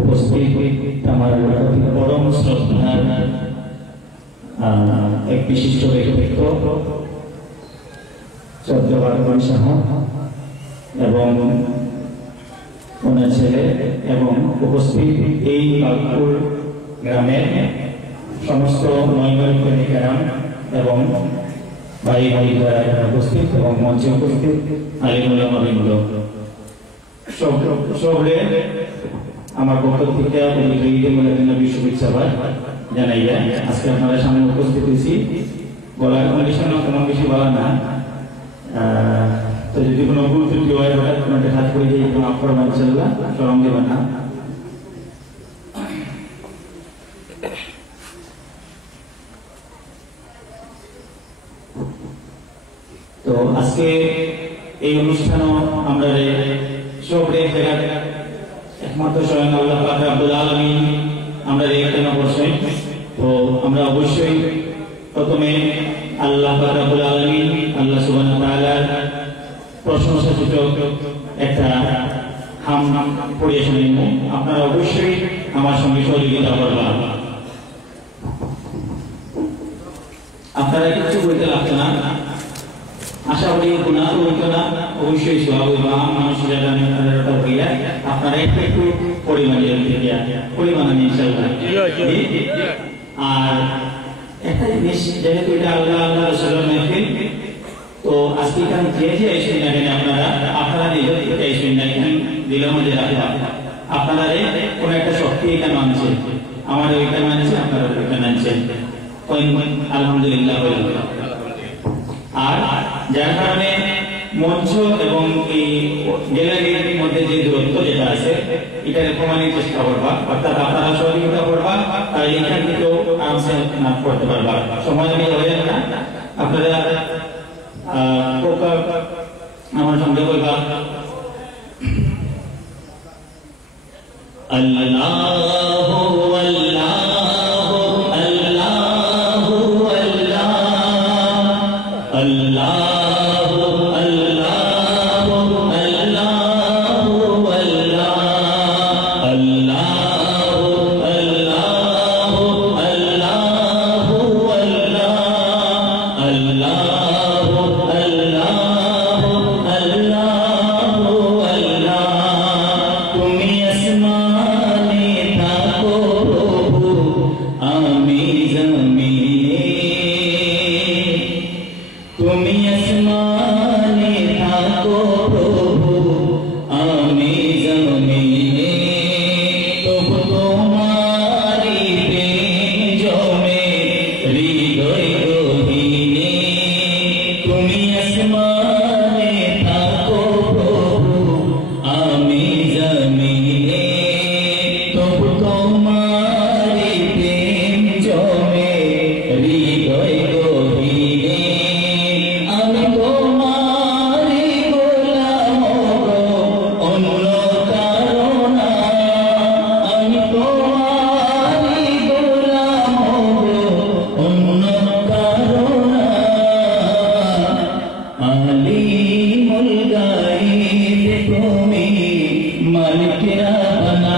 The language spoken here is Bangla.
উপস্থিত আমার পরম শ্রদ্ধার এক বিশিষ্ট ব্যক্তিত্ব চন্দ্রবারগণ শাহ এবং ওনার ছেলে এবং উপস্থিত এই বাগপুর গ্রামের সমস্ত গ্রাম এবং ভাই ভাই যারা এখানে উপস্থিত এবং মঞ্চে উপস্থিত আলিমুল্লাহ সবরে আমার পক্ষ থেকে শুভেচ্ছা জানাইয়া আজকে আপনাদের সামনে উপস্থিত হয়েছি। বলার কন্ডিশন তেমন বেশি বলা না, তো যদি কোনো ভুল ত্রুটি হয় আপনাদের হাত করে দিয়ে মাফ করবেন ইনশাআল্লাহ, শরম দেবেন না। তো আজকে এই অনুষ্ঠানও আমরা সবরে একমাত্র স্বয়ং আল্লাহ পাক রব্বুল আলামিন আমরা এখানে বসে। তো আমরা অবশ্যই প্রথমে আল্লাহ পাক রব্বুল আলামিন আল্লাহ সুবহানাহু ওয়া তাআলার প্রশংসাসূচক একটা হাম পড়িয়ে শুনবো। আপনারা অবশ্যই আমার সঙ্গে সহযোগিতা করবেন। আপনারা কিছু বলতে লাগতো না, আশা করি গুণা হইতো না, অবশ্যই সওয়াব বা মানুষ যারা হইয়া আপনারা একটু একটু পরিমাণে পরিমাণ আমি ইনশাআল্লাহ। আর একটা জিনিস, যেহেতু এটা আল্লাহ আল্লাহ রাসূলের মাহফিল, তো আজকে এখানে যে এসেছেন না কেন আপনারা নিজের থেকে এসেছেন না, এখানে দিলের মধ্যে রাখা আপনারা কোনো একটা শক্তি এখানে আনছে, আমাদের ওইখানে আনছে, আপনারা ওইখানে আনছেন, আলহামদুলিল্লাহ। আর যার কারণে মঞ্চ এবং এই গ্যালারির মধ্যে যে দূরত্ব যেটা আছে এটা প্রমাণের চেষ্টা করবা, অর্থাৎ আপনারা সহযোগিতা করবা, আর এখান থেকেও আরামসে নাচ করতে পারবা। সময় আমি হয়ে যাবে না, আপনারা আমার সঙ্গে বলবা আল্লাহু আল্লাহু আল্লাহু আল্লাহ আল্লাহু আল্লাহু আল্লাহু আল্লাহ আল্লাহু আল্লাহু আল্লাহু আল্লাহ আল্লাহু আল্লাহু আল্লাহু আল্লাহ। তুমি আসমানে থাকো প্রভু, আমি জমিনে, তুমি আসমানে থাকো প্রভু, আমি জমিনে, তবু তোমারি প্রেম জমে হৃদয় গহীনে। তুমি আসমানে থাকো প্রভু, আমি জমিনে, তবু তোমারি প্রেম জমে হৃদয় গহীনে। আমি তোমারি গোলাম গো, অন্য কারো না, আমি তোমারি গোলাম গো, অন্য কারো না। আলিমুল গায়ব তুমি মালিক রাব্বানা।